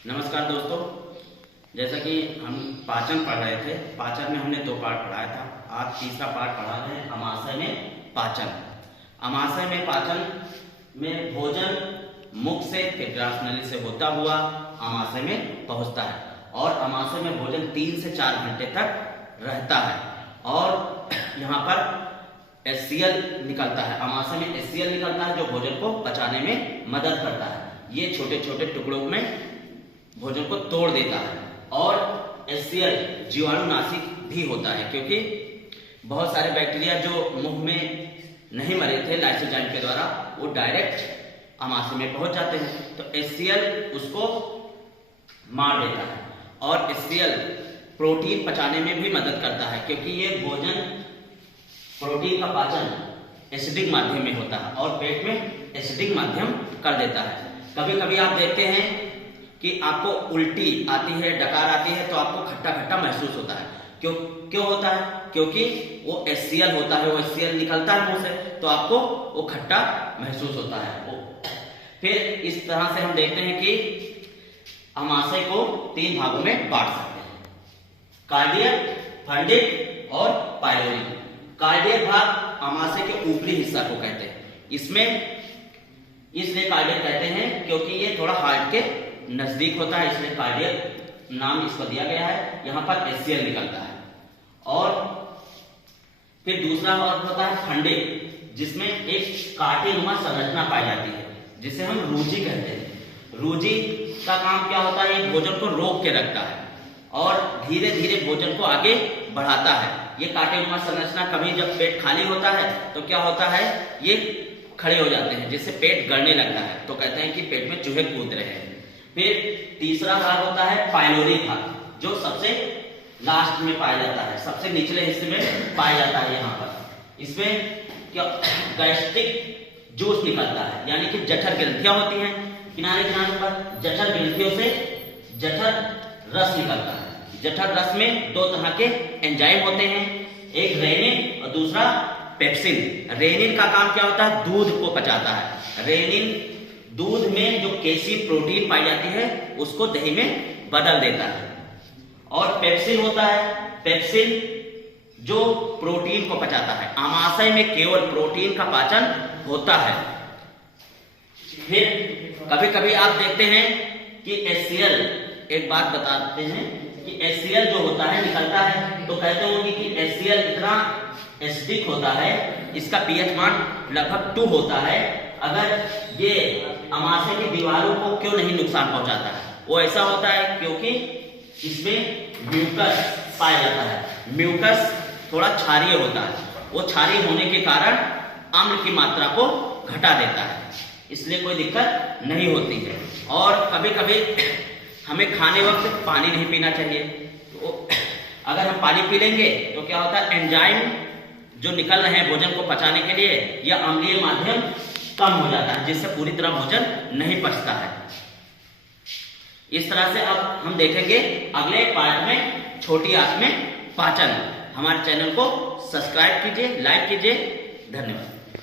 नमस्कार दोस्तों, जैसा कि हम पाचन पढ़ रहे थे। पाचन में हमने 2 पार्ट पढ़ाया था। आज तीसरा पार्ट पढ़ा रहे हैं अमाशय में पाचन। अमाशय में पाचन में भोजन मुख से फिर ग्रास नली से होता हुआ अमाशय में पहुंचता है और अमाशय में भोजन 3 से 4 घंटे तक रहता है और यहाँ पर HCl निकलता है। अमाशय में HCl निकलता है जो भोजन को पचाने में मदद करता है। ये छोटे छोटे टुकड़ों में भोजन को तोड़ देता है और HCl जीवाणुनाशक भी होता है, क्योंकि बहुत सारे बैक्टीरिया जो मुंह में नहीं मरे थे लाइसोजाइम के द्वारा, वो डायरेक्ट अमाशय में पहुंच जाते हैं। तो HCl उसको मार देता है और HCl प्रोटीन पचाने में भी मदद करता है, क्योंकि ये भोजन प्रोटीन का पाचन एसिडिक माध्यम में होता है और पेट में एसिडिक माध्यम कर देता है। कभी कभी आप देखते हैं कि आपको उल्टी आती है, डकार आती है, तो आपको खट्टा खट्टा महसूस होता है। क्यों होता है? क्योंकि वो HCl होता है, वो HCl निकलता है मुंह से, तो आपको वो खट्टा महसूस होता है। फिर इस तरह से हम देखते हैं कि अमाशय को 3 भागों में बांट सकते हैं: कार्डियक, फंडिक और पाइलोरी। कार्डियक भाग अमाशय के ऊपरी हिस्सा को कहते हैं। इसमें इसलिए कार्डियक कहते हैं क्योंकि ये थोड़ा हार्ट के नजदीक होता है, इसलिए कार्डियक नाम इसको दिया गया है। यहाँ पर HCl निकलता है। और फिर दूसरा भाग होता है फंडिक, जिसमें एक कांटेनुमा संरचना पाई जाती है, जिसे हम रूजी कहते हैं। रूजी का काम क्या होता है? ये भोजन को रोक के रखता है और धीरे धीरे भोजन को आगे बढ़ाता है। ये कांटेनुमा संरचना कभी जब पेट खाली होता है तो क्या होता है, ये खड़े हो जाते हैं, जिससे पेट गड़ने लगता है, तो कहते हैं कि पेट में चूहे कूद रहे हैं। फिर तीसरा भाग होता है पाइलोरी भाग, जो सबसे लास्ट में पाया जाता है, सबसे निचले हिस्से में पाया जाता है। यहाँ पर इसमें क्या गैस्ट्रिक जूस निकलता है, यानी कि जठर ग्रंथियां होती हैं किनारे किनारे पर, जठर ग्रंथियों से जठर रस निकलता है। जठर रस में 2 तरह के एंजाइम होते हैं, एक रेनिन और दूसरा पेप्सिन। रेनिन का काम क्या होता है? दूध को पचाता है। रेनिन दूध में जो केसीन प्रोटीन पाई जाती है उसको दही में बदल देता है। और पेप्सिन होता है, पेप्सिन जो प्रोटीन को पचाता है। अमाशय में केवल प्रोटीन का पाचन होता है। फिर कभी कभी आप देखते हैं कि HCl, एक बात बताते हैं कि HCl जो होता है निकलता है, तो कहते होंगे कि HCl इतना एसिडिक होता है, इसका pH मान लगभग 2 होता है। अगर ये अमाशय की दीवारों को क्यों नहीं नुकसान पहुंचाता है? वो ऐसा होता है क्योंकि इसमें म्यूकस पाया जाता है। म्यूकस थोड़ा क्षारीय होता है, वो क्षारीय होने के कारण अम्ल की मात्रा को घटा देता है, इसलिए कोई दिक्कत नहीं होती है। और कभी कभी हमें खाने वक्त पानी नहीं पीना चाहिए। तो अगर हम पानी पी लेंगे तो क्या होता है, एंजाइम जो निकल रहे हैं भोजन को पचाने के लिए, यह अम्लीय माध्यम कम हो जाता है, जिससे पूरी तरह भोजन नहीं पचता है। इस तरह से अब हम देखेंगे अगले पार्ट में छोटी आंत में पाचन। हमारे चैनल को सब्सक्राइब कीजिए, लाइक कीजिए। धन्यवाद।